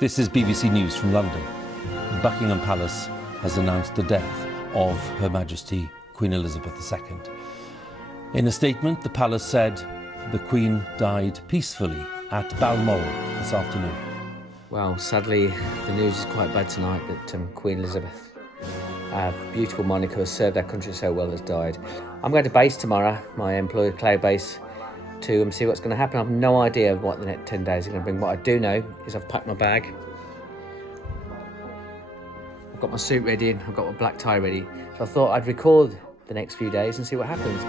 This is BBC News from London. Buckingham Palace has announced the death of Her Majesty Queen Elizabeth II. In a statement, the palace said the Queen died peacefully at Balmoral this afternoon. Well, sadly, the news is quite bad tonight that Queen Elizabeth, our beautiful monarch who has served our country so well, has died. I'm going to base tomorrow, my employer cloud base, to see what's going to happen. I have no idea what the next 10 days are going to bring. What I do know is I've packed my bag. I've got my suit ready and I've got my black tie ready. So I thought I'd record the next few days and see what happens.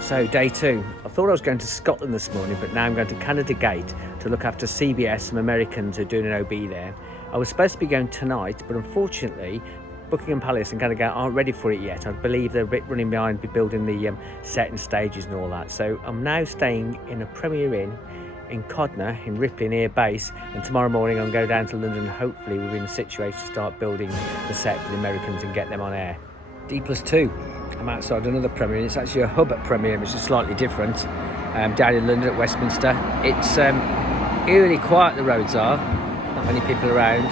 So day 2, I thought I was going to Scotland this morning, but now I'm going to Canada Gate to look after CBS, some Americans who are doing an OB there. I was supposed to be going tonight, but unfortunately Buckingham Palace and Canada Gate aren't ready for it yet. I believe they're a bit running behind building the set and stages and all that. So I'm now staying in a Premier Inn in Codner in Ripley near base, and tomorrow morning I'll go down to London and hopefully we'll be in a situation to start building the set for the Americans and get them on air. D+2. I'm outside another Premier Inn. It's actually a hub at Premier Inn, which is slightly different. Down in London at Westminster. It's eerily quiet, the roads are. Not many people around.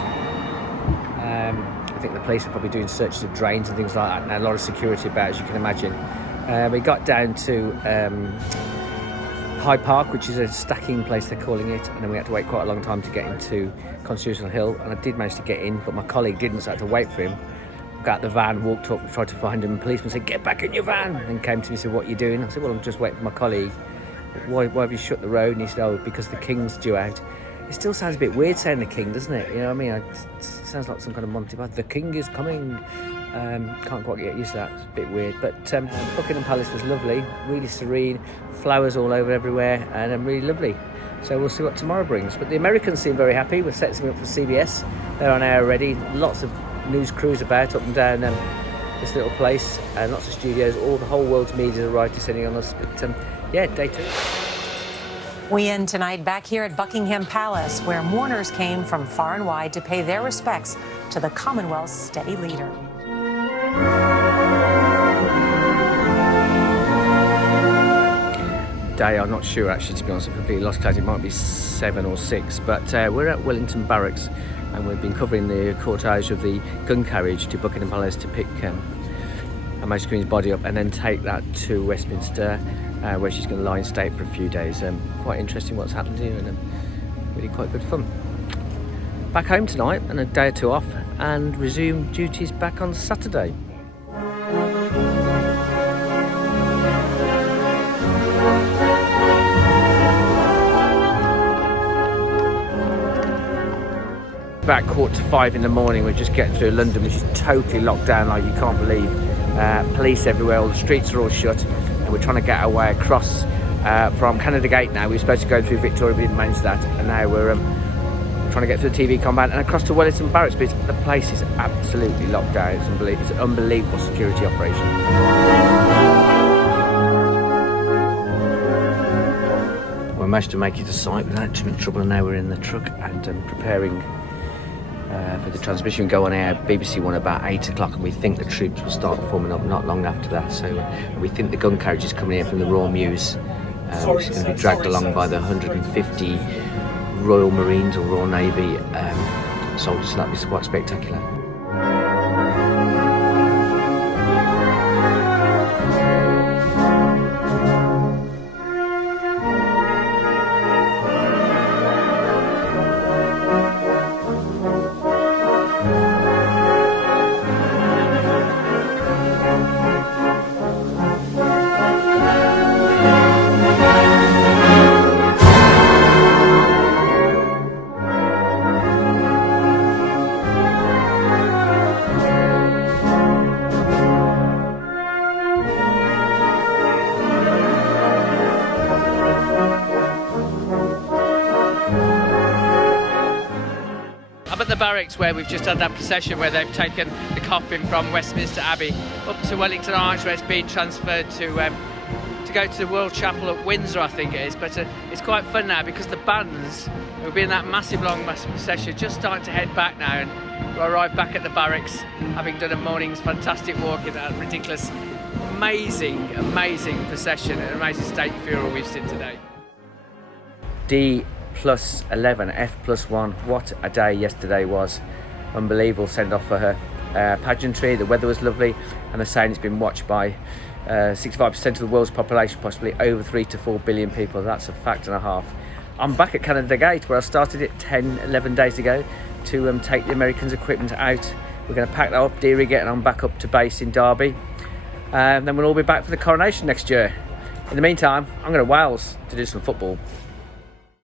I think the police are probably doing searches of drains and things like that. And a lot of security about, as you can imagine. We got down to Hyde Park, which is a stacking place they're calling it, and then we had to wait quite a long time to get into Constitutional Hill, and I did manage to get in, but my colleague didn't, so I had to wait for him. Got out the van, walked up, tried to find him, and the policeman said, "Get back in your van," and came to me and said, "What are you doing?" I said, "Well, I'm just waiting for my colleague." Why have you shut the road? And he said, "Oh, because the King's due out." It still sounds a bit weird saying the King, doesn't it? You know what I mean? It sounds like some kind of Monty Python. The King is coming. Can't quite get used to that. It's a bit weird. But Buckingham Palace was lovely, really serene, flowers all over everywhere, and really lovely. So we'll see what tomorrow brings. But the Americans seem very happy. We're setting something up for CBS. They're on air already. Lots of news crews about up and down this little place, and lots of studios. All the whole world's media are right descending on us. But yeah, day 2. We end tonight back here at Buckingham Palace, where mourners came from far and wide to pay their respects to the Commonwealth's steady leader. Day, I'm not sure actually, to be honest. I've completely lost count. It might be 7 or 6, but we're at Wellington Barracks, and we've been covering the cortege of the gun carriage to Buckingham Palace to pick Her Majesty Queen's body up and then take that to Westminster, where she's going to lie in state for a few days. Quite interesting what's happened here, and really quite good fun. Back home tonight and a day or 2 off, and resume duties back on Saturday. About 4:45 in the morning, we're just getting through London, which is totally locked down like you can't believe. Police everywhere, all the streets are all shut, and we're trying to get our way across from Canada Gate now. We were supposed to go through Victoria, we didn't manage that, and now we're trying to get through the TV compound and across to Wellington Barracks, but the place is absolutely locked down. It's an unbelievable security operation. We managed to make it to site without too much trouble, and now we're in the truck and preparing for the transmission go on air. BBC One about 8 o'clock, and we think the troops will start forming up not long after that. So we think the gun carriage is coming in from the Royal Mews, which is going to be dragged along by the 150 Royal Marines or Royal Navy soldiers. So that'll be quite spectacular. I'm at the barracks where we've just had that procession where they've taken the coffin from Westminster Abbey up to Wellington Arch, where it's being transferred to go to the World Chapel at Windsor, I think it is. But it's quite fun now because the bands We'll be in that massive procession, just starting to head back now, and we'll arrive back at the barracks, having done a morning's fantastic walk in that ridiculous, amazing procession and amazing state funeral we've seen today. D+11, F+1, what a day yesterday was. Unbelievable send off for her. Pageantry, the weather was lovely, and they're saying it's been watched by 65% of the world's population, possibly over 3 to 4 billion people. That's a fact and a half. I'm back at Canada Gate, where I started it 11 days ago to take the Americans' equipment out. We're going to pack that up, de-rig it, and I'm back up to base in Derby. Then we'll all be back for the coronation next year. In the meantime, I'm going to Wales to do some football.